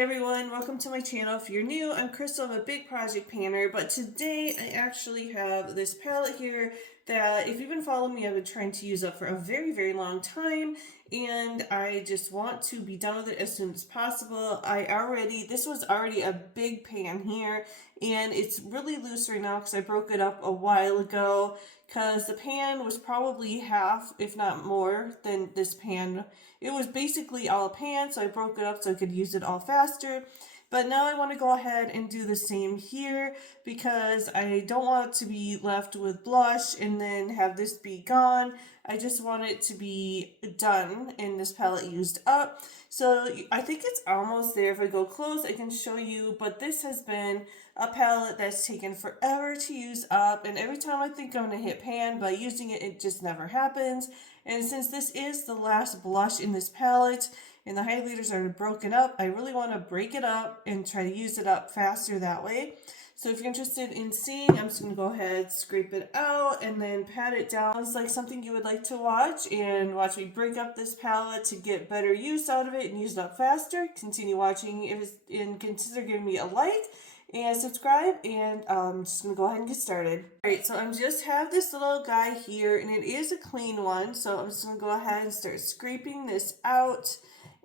Hey everyone, welcome to my channel. If you're new, I'm Crystal. I'm a big project panner, but today I actually have this palette here that if you've been following me, I've been trying to use up for a very long time, and I just want to be done with it as soon as possible. This was already a big pan here, and it's really loose right now because I broke it up a while ago because the pan was probably half, if not more, than this pan. It was basically all a pan, so I broke it up so I could use it all faster. But now I want to go ahead and do the same here because I don't want to be left with blush and then have this be gone. I just want it to be done and this palette used up. So I think it's almost there. If I go close, I can show you, but this has been a palette that's taken forever to use up, and every time I think I'm going to hit pan by using it, it just never happens. And since this is the last blush in this palette and the highlighters are broken up, I really want to break it up and try to use it up faster that way. So if you're interested in seeing, I'm just going to go ahead, scrape it out, and then pat it down. It's like something you would like to watch, and watch me break up this palette to get better use out of it and use it up faster. Continue watching and consider giving me a like and subscribe, and I'm just going to go ahead and get started. Alright, so I just have this little guy here, and it is a clean one, so I'm just going to go ahead and start scraping this out.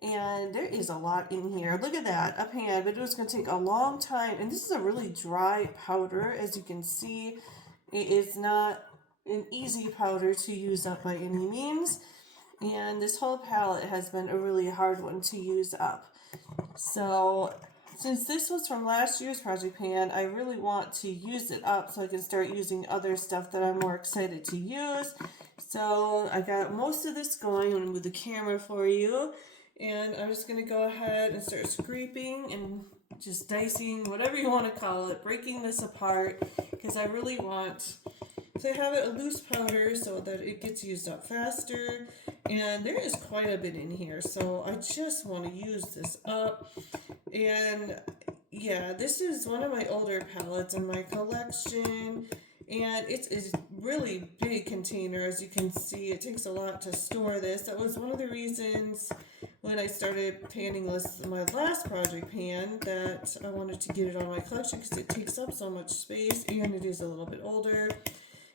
And there is a lot in here. Look at that, a pan, but it was going to take a long time. And this is a really dry powder, as you can see. It is not an easy powder to use up by any means. And this whole palette has been a really hard one to use up. So since this was from last year's project pan, I really want to use it up so I can start using other stuff that I'm more excited to use. So I got most of this going. I'm going to move the camera for you. And I'm just going to go ahead and start scraping and just dicing, whatever you want to call it, breaking this apart, because I really want to have it a loose powder so that it gets used up faster. And there is quite a bit in here, so I just want to use this up. And yeah, this is one of my older palettes in my collection, and it's a really big container. As you can see, it takes a lot to store this. That was one of the reasons when I started panning my last project pan that I wanted to get it on my collection, because it takes up so much space and it is a little bit older.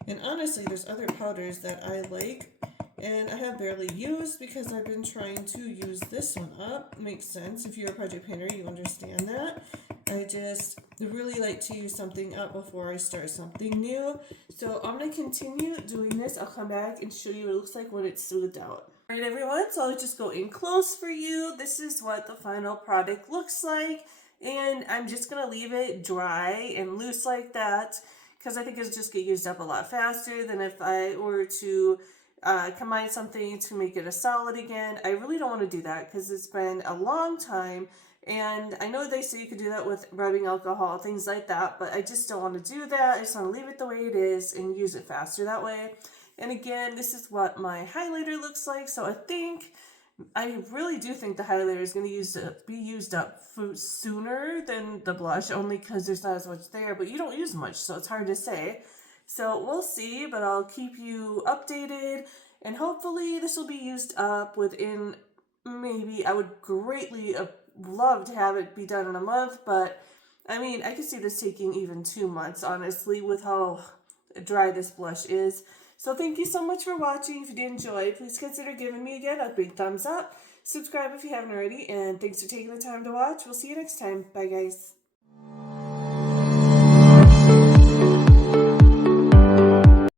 And honestly, there's other powders that I like and I have barely used because I've been trying to use this one up. Makes sense. If you're a project panner, you understand that. I just really like to use something up before I start something new. So I'm going to continue doing this. I'll come back and show you what it looks like when it's smoothed out. Alright everyone, so I'll just go in close for you. This is what the final product looks like. And I'm just going to leave it dry and loose like that, because I think it'll just get used up a lot faster than if I were to combine something to make it a solid again. I really don't want to do that because it's been a long time, and I know they say you could do that with rubbing alcohol, things like that, but I just don't want to do that. I just want to leave it the way it is and use it faster that way. And again, this is what my highlighter looks like, so I really do think the highlighter is going to be used up sooner than the blush, only because there's not as much there, but you don't use much, so it's hard to say. So we'll see, but I'll keep you updated, and hopefully this will be used up within, maybe, I would greatly love to have it be done in a month, but I mean, I could see this taking even 2 months, honestly, with how dry this blush is. So thank you so much for watching. If you did enjoy, please consider giving me again a big thumbs up. Subscribe if you haven't already, and thanks for taking the time to watch. We'll see you next time. Bye, guys.